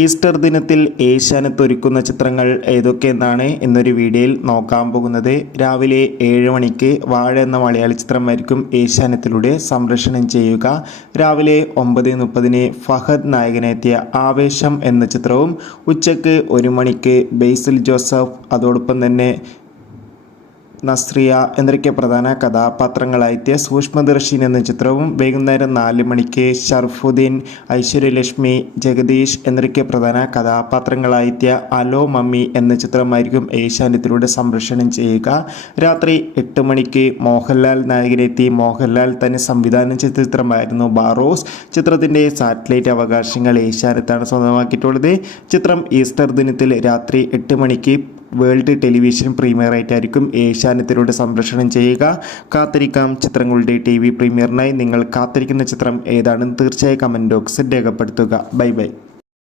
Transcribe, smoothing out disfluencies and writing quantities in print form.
Easter ദിനത്തിൽ ഏഷ്യാനെറ്റ് ഒരുക്കുന്ന ചിത്രങ്ങൾ ഏതൊക്കെയെന്നാണ് ഇന്നൊരു വീഡിയോയിൽ നോക്കാൻ പോകുന്നത്. രാവിലെ 7 മണിക്ക് വാഴ എന്ന മലയാള ചിത്രമായിരിക്കും ഏഷ്യാനെറ്റിലൂടെ സംപ്രേഷണം ചെയ്യുക. രാവിലെ 9:30 ഫഹദ് നായകനെത്തിയ ആവേശം എന്ന ചിത്രവും, ഉച്ചയ്ക്ക് 1 മണിക്ക് ബേസിൽ ജോസഫ്, അതോടൊപ്പം തന്നെ നസ്രിയ എന്നൊക്കെ പ്രധാന കഥാപാത്രങ്ങളായെത്തിയ സൂക്ഷ്മദർശിനി എന്ന ചിത്രവും, വൈകുന്നേരം 4 മണിക്ക് ഷർഫുദ്ദീൻ, ഐശ്വര്യലക്ഷ്മി, ജഗദീഷ് എന്നൊക്കെ പ്രധാന കഥാപാത്രങ്ങളായെത്തിയ അലോ മമ്മി എന്ന ചിത്രമായിരിക്കും ഏഷ്യാനെറ്റിലൂടെ സംപ്രേഷണം ചെയ്യുക. രാത്രി 8 മണിക്ക് മോഹൻലാൽ നായകനെത്തി മോഹൻലാൽ തന്നെ സംവിധാനം ചെയ്ത ചിത്രമായിരുന്നു ബാറോസ്. ചിത്രത്തിൻ്റെ സാറ്റലൈറ്റ് അവകാശങ്ങൾ ഏഷ്യാനെറ്റാണ് സ്വന്തമാക്കിയിട്ടുള്ളത്. ചിത്രം ഈസ്റ്റർ ദിനത്തിൽ രാത്രി 8 മണിക്ക് വേൾഡ് ടെലിവിഷൻ പ്രീമിയർ ആയിട്ടായിരിക്കും ഏഷ്യാനെറ്റിലൂടെ സംപ്രേഷണം ചെയ്യുക. കാത്തിരിക്കാം ചിത്രങ്ങളുടെ TV പ്രീമിയറിനായി. നിങ്ങൾ കാത്തിരിക്കുന്ന ചിത്രം ഏതാണെന്ന് തീർച്ചയായും കമൻറ്റ് ബോക്സിൽ രേഖപ്പെടുത്തുക. Bye bye.